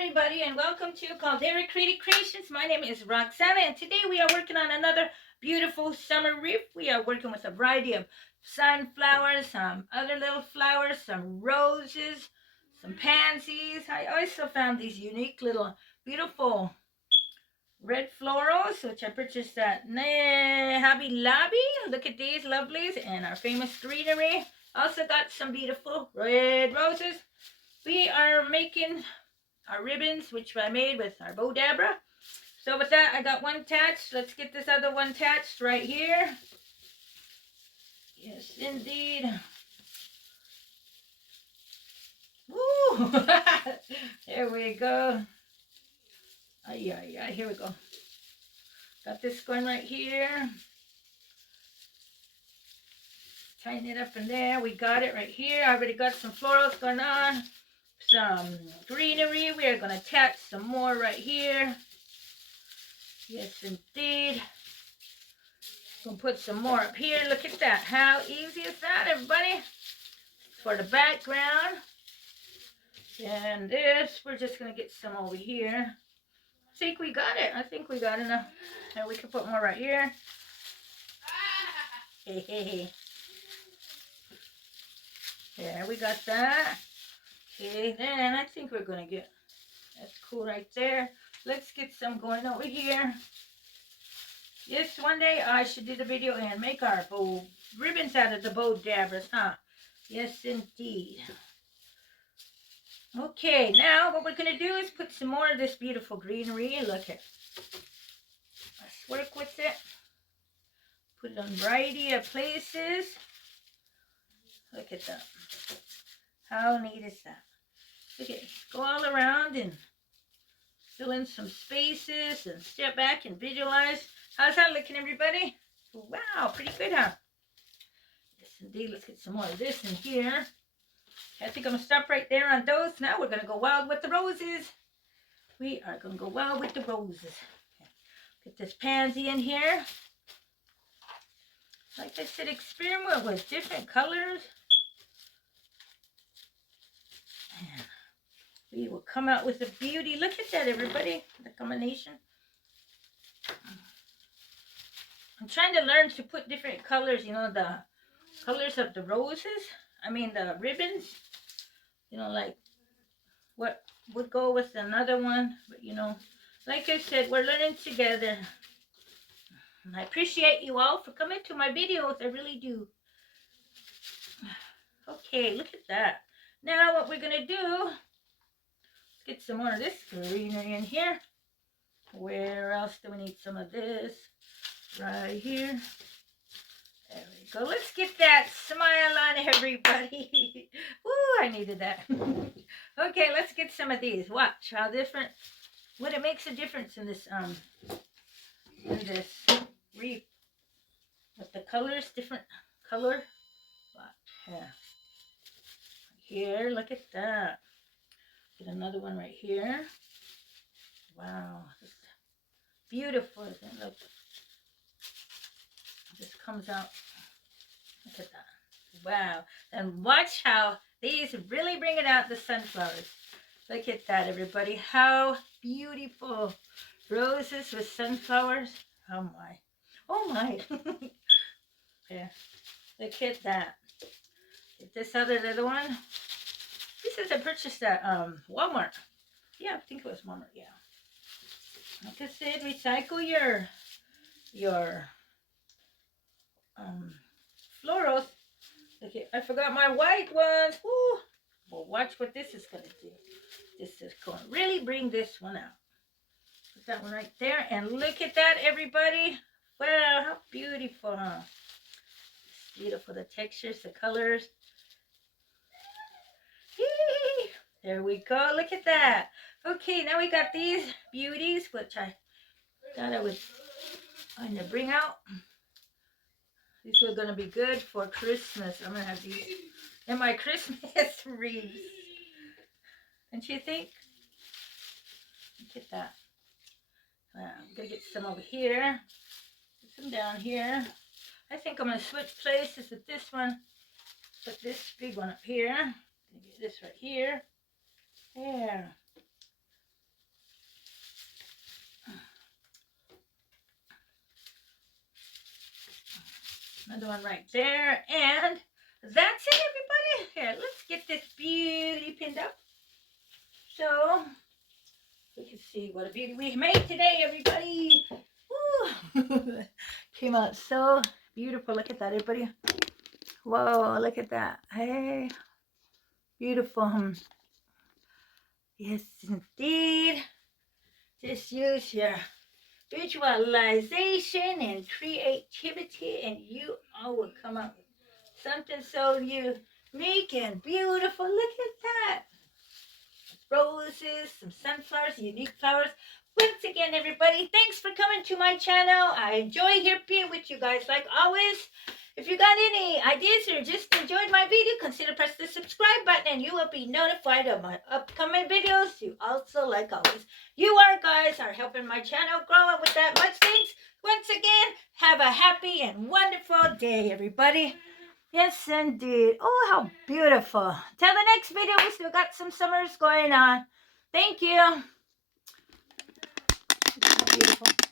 everybody, and welcome to Caldera Creative Creations. My name is Roxana, and today we are working on another beautiful summer wreath. We are working with a variety of sunflowers, some other little flowers, some roses, some pansies. I also found these unique little beautiful red florals, which I purchased at Hobby Lobby. Look at these lovelies and our famous greenery. Also got some beautiful red roses. We are making our ribbons, which I made with our bow dabra. So with that, I got one attached. Let's get this other one attached right here. Yes, indeed. Woo! There we go. Yeah, here we go. Got this going right here. Tighten it up in there. We got it right here. I already got some florals going on. Some greenery. We are going to attach some more right here. Yes, indeed. Gonna put some more up here. Look at that. How easy is that, everybody? For the background. And this, we're just gonna get some over here. I think we got it. I think we got enough. And we can put more right here. Hey. There, we got that. Okay, then I think we're gonna get, that's cool right there. Let's get some going over here. Yes, one day I should do the video and make our bow ribbons out of the bow dabbers, huh? Yes, indeed. Okay, now what we're going to do is put some more of this beautiful greenery. Look at, let's work with it. Put it on a variety of places. Look at that. How neat is that? Look at it. Go all around and fill in some spaces and step back and visualize. How's that looking, everybody? Wow, pretty good, huh? Yes, indeed. Let's get some more of this in here. I think I'm going to stop right there on those. Now we're going to go wild with the roses. We are going to go wild with the roses. Get this pansy in here. Like I said, experiment with different colors. And we will come out with a beauty. Look at that, everybody. The combination. I'm trying to learn to put different colors, you know, the colors of the roses. I mean, the ribbons. You know, like what would go with another one. But, you know, like I said, we're learning together. And I appreciate you all for coming to my videos. I really do. Okay, look at that. Now what we're going to do, let's get some more of this greenery in here. Where else do we need some of this? Right here. There we go. Let's get that smile on everybody. Woo, I needed that. Okay, let's get some of these. Watch how different, what it makes a difference in this wreath. With the colors, different color. Watch, yeah. Here, look at that. Get another one right here. Wow, just beautiful, isn't it? Look. Just comes out. Look at that. Wow. And watch how these really bring it out, the sunflowers. Look at that, everybody. How beautiful. Roses with sunflowers. Oh, my. Oh, my. Yeah. Look at that. Get this other little one. This is I purchased at Walmart. Yeah, I think it was Walmart, yeah. Like I said, recycle your florals. Okay, I forgot my white ones. Woo! Well, watch what this is going to do. This is going to really bring this one out. Put that one right there. And look at that, everybody. Wow, how beautiful, huh? It's beautiful, the textures, the colors. Yay! There we go. Look at that. Okay, now we got these beauties, which I thought I was going to bring out. These are going to be good for Christmas. I'm going to have these in my Christmas wreaths. Don't you think? Look at that. I'm going to get some over here. Put some down here. I think I'm going to switch places with this one. Put this big one up here. Get this right here. There. Another one right there. And that's it, everybody. Here, let's get this beauty pinned up. So we can see what a beauty we made today, everybody. Woo. Came out so beautiful. Look at that, everybody. Whoa, look at that. Hey, beautiful. Yes, indeed. Just use your visualization and creativity, and you all will come up with something so unique and beautiful. Look at that. Roses, some sunflowers, unique flowers. Once again, everybody, thanks for coming to my channel. I enjoy here being with you guys like always. If you got any ideas or just enjoyed my video, consider press the subscribe button and you will be notified of my upcoming videos. You also, like always, you guys are helping my channel grow. And with that much thanks, once again, have a happy and wonderful day, everybody. Yes, indeed. Oh, how beautiful. Till the next video, we still got some summers going on. Thank you. Beautiful.